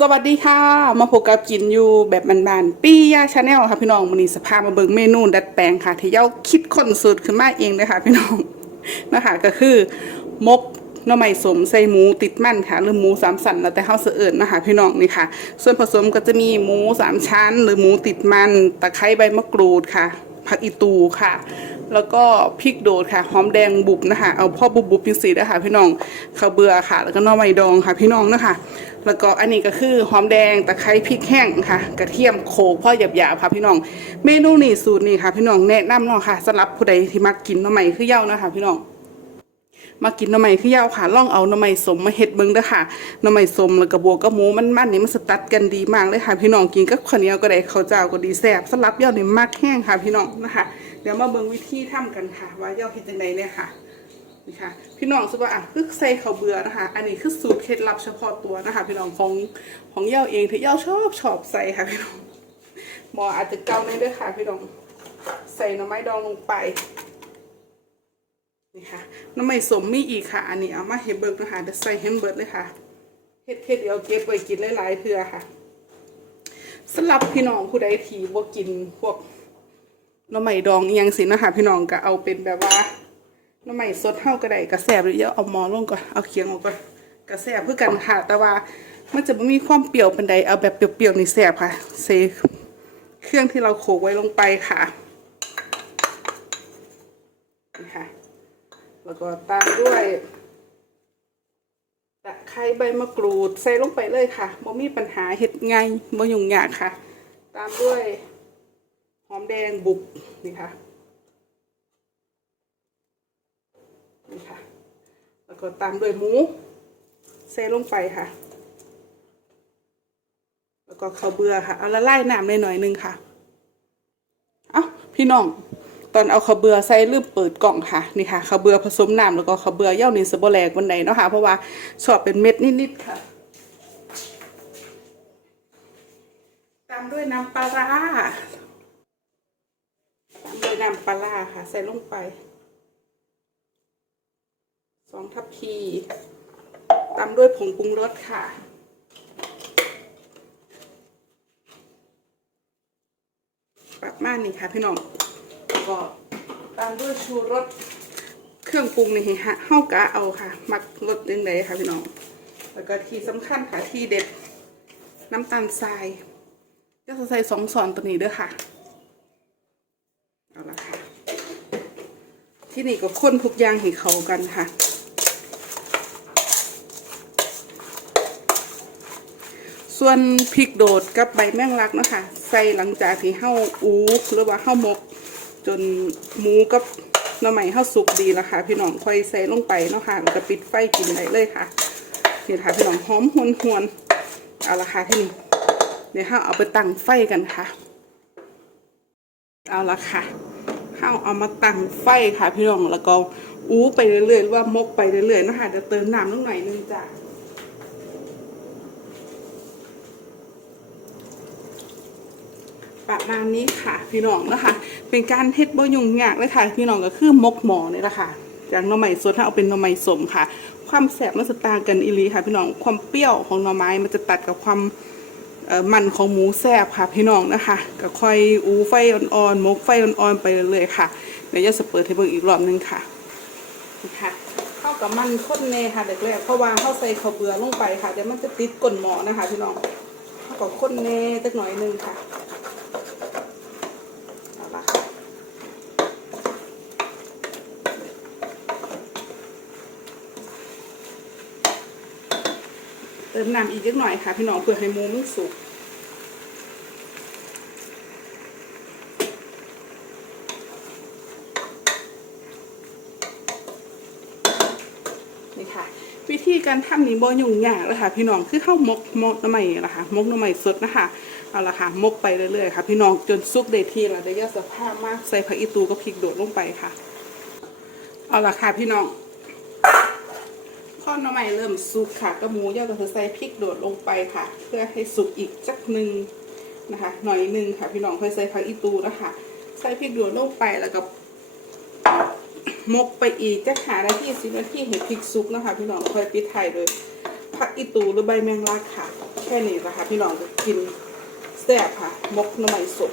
สวัสดีค่ะ มาพบกับกินอยู่แบบบานๆปี้ย่าชาแนลค่ะพี่น้องวันนี้สภาพมาเบิ่งเมนูดัดแปลงค่ะ ที่เย้าคิดค้นสูตรขึ้นมาเองเลยค่ะพี่น้องนะคะก็คือมกหน่อไม้สมใส่หมูติดมันค่ะ หรือหมูสามสันแล้วแต่เฮาเสเอิญนะคะพี่น้องนี่ค่ะ ส่วนผสมก็จะมีหมูสามชั้น หรือหมูติดมันตะไคร้ใบมะกรูดค่ะผักอีตูค่ะ แล้วก็พริกโดดค่ะหอมแดงบุบนะคะเอาพ่อบุบบุบเป็นสีนะคะพี่น้องข้าวเบื่อค่ะ แล้วก็น่อไม้ดองค่ะ พี่น้องนะคะแล้วก็อันนี้ก็คือหอมแดงตะไคร้พริกแห้งค่ะ กระเทียมโขกพ่อหยาบๆค่ะพี่น้อง เมนูนี่สูตรนี่ค่ะ พี่น้องแนะนำเนาะค่ะสำหรับผู้ใดที่มักกินหน่อไม้คือเย้านะคะพี่น้องมากินหน่อไม้คือยาวค่ะล่องเอาหน่อไม้สมมาเฮ็ดเบิ่งเด้อค่ะหน่อไม้สมแล้วก็บวกกับหมูมันมันนี่มันสตัดกันดีมากเลยค่ะ พี่น้องกินกับข้าวเหนียวก็ได้ข้าวเจ้าก็ดีแซ่บสำหรับยอดนี่มักแห้งค่ะ พี่น้องนะคะ เดี๋ยวมาเบิ่งวิธีทำกันค่ะ ว่ายอดเฮ็ดจังไดเนี่ยค่ะนี่ค่ะพี่น้องสุว่าอะคือใส่ข้าวเบื่อนะคะ อันนี้คือสูตรเคล็ดลับเฉพาะตัวนะคะ พี่น้องของของยาเองที่ยาชอบชอบใส่ค่ะพี่น้องหมออาจจะเกาในอยเด้วยค่ะพี่น้องใส่หน่อไม้ดองลงไปนี่ค่ะน้ำไม่สมมีอีกค่ะ อันนี้เอามาเฮดเบิร์กนะคะเดี๋ยวใส่เฮมเบิร์กเลยค่ะเฮ็ดเฮ็ดเดี๋ยวเก็บไว้กินหลายๆเทื่อค่ะสำหรับพี่น้องผู้ใดที่บ่กินพวก น้ำไม่ดองอยังสินะคะพี่น้องก็เอาเป็นแบบว่าน้ำไม่สดเท่าก็ไดกระแสบหรือเดี๋ยวเอาหมอลงก่อนเอาเคียงออกก่อนกระแสบเพื่อกันค่ะ แต่ว่ามันจะไม่มีความเปรี้ยวเป็นใดเอาแบบเปรี้ยวๆนี่แสบค่ะเซเครื่องที่เราโขลกไว้ลงไปค่ะนี่ค่ะแล้วก็ตามด้วยตะไคร้ใบมะกรูดใส่ลงไปเลยค่ะบ่มีปัญหาเห็ดง่ายบ่ยุ่งยากค่ะ ตามด้วย หอมแดงบุบนี่ค่ะนี่ค่ะ แล้วก็ตามด้วยหมูใส่ลงไปค่ะ แล้วก็ข้าวเบื่อค่ะ เอาละลายน้ำหน่อยนึงค่ะ เอ้าพี่น้องตอนเอาข้าเบือใส่ลืมเปิดกล่องค่ะนี่ค่ะข้าเบือผสมน้ำแล้วก็ข้าเบือเย่านินสบแลกวันไหนเนาะค่ะ เพราะว่าชอบเป็นเม็ดนิดๆค่ะ ตามด้วยน้ำปลาร้า น้ำปลาร้าค่ะ ใส่ลงไปสองทัพพีตามด้วยผงปรุงรสค่ะ ประมาณนี้ค่ะพี่น้องก็ตามด้วยชูรสเครื่องปรุงนี่ฮะเฮากะเอาค่ะ มักรสยังไงค่ะพี่น้อง แล้วก็ที่สำคัญค่ะที่เด็ดน้ำตาลทรายก็จะใส่สองส่วนตัวนี้ด้วยค่ะ เอาละค่ะ ที่นี่ก็ค้นทุกอย่างให้เข้ากันค่ะส่วนพริกโดดกับใบแมงลักนะคะใส่หลังจากที่เฮาอูหรือว่าเฮามก จนหมูกับหน่อไม้เฮาสุกดีแล้วค่ะ พี่น้องค่อยใส่ลงไปเนาะค่ะแล้วก็ปิดไฟกินได้เลยค่ะนี่ค่ะพี่น้องหอมหวนหวนเอาละค่ะที่นี่เดี๋ยวเฮาเอาไปตั้งไฟกันค่ะ เอาละค่ะเฮาวเอามาตั้งไฟค่ะพี่น้อง แล้วก็อู้ไปเรื่อยๆหรือว่ามกไปเรื่อยๆนะคะเดี๋ยวเติมน้ำลงหน่อยนึงจ้ะประมาณนี้ค่ะพี่น้องนะคะ เป็นการเฮ็ดบ่ยุ่งยากเลยค่ะพี่น้องก็คือมกหมอนี่แหละค่ะ จากหน่อไม้สดถ้าเอาเป็นหน่อไม้สมค่ะ ความแสบมันจะต่างกันอีลีค่ะ พี่น้องความเปรี้ยวของหน่อไม้มันจะตัดกับความ มันของหมูแซ่บค่ะพี่น้องนะคะก็ค่อยอูไฟอ่อนๆมกไฟอ่อนๆไปเรื่อยๆค่ะเดี๋ยวจะเปิดให้เบิ่งอีกรอบนึงค่ะค่ะเข้ากับมันข้นแน่ค่ะเด็กแรกเพราะว่าเข้าใส่ข้าวเบื่อลงไปค่ะเดี๋ยวมันจะติดก้นหม้อนะคะพี่น้องเข้ากับข้นแน่สักหน่อยนึงค่ะ เอาละค่ะ เติมน้ำอีกเล็กหน่อยค่ะ พี่น้องเพื่อให้หมูมันสุกนี่ค่ะ วิธีการทำนี้บ่ยุ่งยากเลยค่ะ พี่น้องคือเข้ามกมกน้ำใหม่ละค่ะมกน้ำใหม่สดนะคะเอาละค่ะมกไปเรื่อยๆค่ะ พี่น้องจนสุกได้ที่แล้วได้ยอดสภาพมากใส่ผักอีตูกับพริกโดดลงไปค่ะ เอาละค่ะพี่น้อง ข้อน้ำใหม่เริ่มสุกค่ะกระหมูยอดก็จะใส่พริกโดดลงไปค่ะ เพื่อให้สุกอีกจักหนึ่งนะคะ หน่อยหนึ่งค่ะ พี่น้องค่อยใส่ผักอีตูนะคะใส่พริกโดดลงไปแล้วก็มกไปอีกจะหานาทีสิบนาทีเห็ดพริกซุปนะคะ พี่น้องค่อยปิดไทยโดยผักอีตูหรือใบแมงลักค่ะ แค่นี้นะคะ พี่น้องจะกินแซ่บค่ะ มกหน้ำมันสด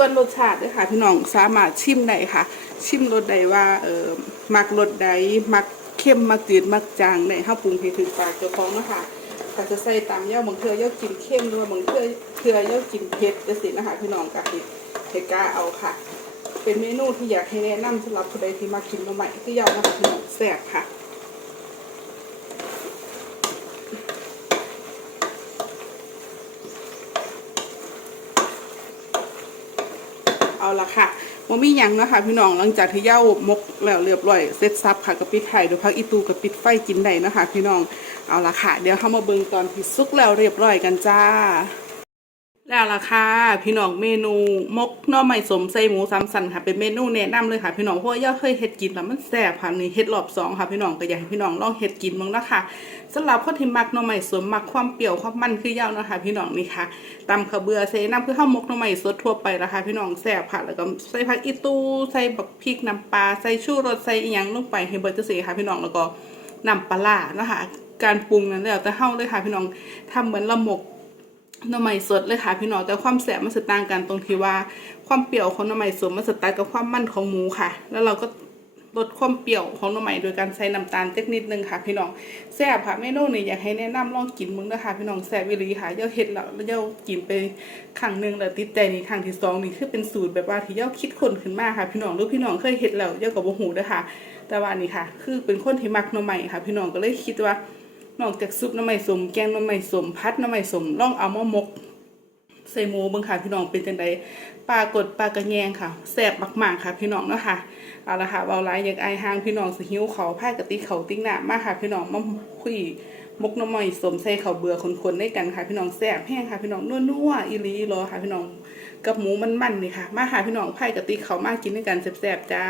ส่วนรสชาติด้วยค่ะ พี่น้องสามารถชิมได้ค่ะ ชิมรสใดว่าเออมักรสใดมักเข้มมักจืดมักจางในข้าวปรุงให้ถึงปากเจ้าของนะคะก็จะใส่ตามเย่าบางเทือเย่ากินเข้มด้วยบางเทือเทือเย่ากินเผ็ดจะสินะคะ พี่น้องกะทิเฮกล้าเอาค่ะ เป็นเมนูที่อยากให้แนะนำสำหรับคนใดที่มากินมาใหม่ที่เย่านะคะพี่น้องแซ่บค่ะ เอาละค่ะมมียังนะคะพี่น้องหลังจากที่เย่ามกแล้วเรียบร้อยเสร็จซับค่ะกับปิดไข่โดยพักอีตูกับปิดไฟกินได้นะคะพี่น้องเอาละค่ะ เดี๋ยวเข้ามาเบิ่งตอนที่ซุกแล้วเรียบร้อยกันจ้า แล้วล่ะค่ะพี่น้องเมนูมกน่อไม้สมใส่หมูสามสันค่ะเป็นเมนูแนะนำเลยค่ะ พี่น้องเพราะว่าย่าเคยเฮ็ดกินแล้วมันแซ่บค่ะนี่เฮ็ดรอบสองค่ะพี่น้องก็อยากให้พี่น้องลองเฮ็ดกินบ้งนะคะสำหรับคนที่มักน่อไม้สมมักความเปรี้ยวความมันคือย่านะคะ พี่น้องนี่ค่ะตำข้าเบือใส่น้ำคือข้าวมกน่อไม้สดทั่วไปนะคะพี่น้องแซ่บค่ะแล้วก็ใส่ผักอีตูใส่บักพริกน้ำปลาใส่ชูรสใส่อีหยังลงไปให้เบิดจังซี่ค่ะ พี่น้องแล้วก็น้ำปลานะคะการปรุงนั้นแล้วแต่เฮาเลยค่ะ พี่น้องทำเหมือนละหมก หน่อไม้สดเลยค่ะพี่น้องแต่ความแสบมันจะต่างกันตรงที่ว่าความเปรี้ยวของหน่อไม้สดมันจะตัดกับความมันของหมูค่ะ แล้วเราก็ลดความเปรี้ยวของหน่อไม้โดยการใส่น้ำตาลเล็กนิดนึงค่ะพี่น้องแซ่บค่ะเมนูนี้อยากให้แนะนำลองกินมึงนะคะพี่น้องแซ่บวิลีค่ะเย้าเฮ็ดแล้วเย้ากินไปครั้งหนึ่งแล้วติดใจนี่ครั้งที่สองนี่คือเป็นสูตรแบบว่าที่เย้าคิดคนขึ้นมาค่ะ พี่น้องหรือพี่น้องเคยเฮ็ดแล้วเย้าก็บ่ฮู้เด้อค่ะ แต่ว่านี่ค่ะ คือเป็นคนที่มักหน่อไม้ค่ะ พี่น้องก็เลยคิดว่า นอกจากซุปน้ำไม้สมแกงน้ำไม้สมพัดน้ำไม้สมล่องเอามามกใส่หมูเบิ่งค่ะพี่น้องเป็นจังไดปลากดปลากระแยงค่ะแซ่บมากๆค่ะ พี่น้องเนาะค่ะเอาละค่ะเบาหลายอยากอหางพี่น้องสิหิวเขาผ้ากะติเขาติ้งหน้ามากค่ะ พี่น้องมาคุยมกน้ำไม้สมใส่เขาเบื่อคนๆได้กันค่ะ พี่น้องแซ่บแห้งค่ะพี่น้องนัวๆอีลีรอค่ะ พี่น้องกับหมูมันๆนี่ค่ะ มาค่ะพี่น้องไผ่กะติเขามากินด้วยกันแซ่บๆจ้า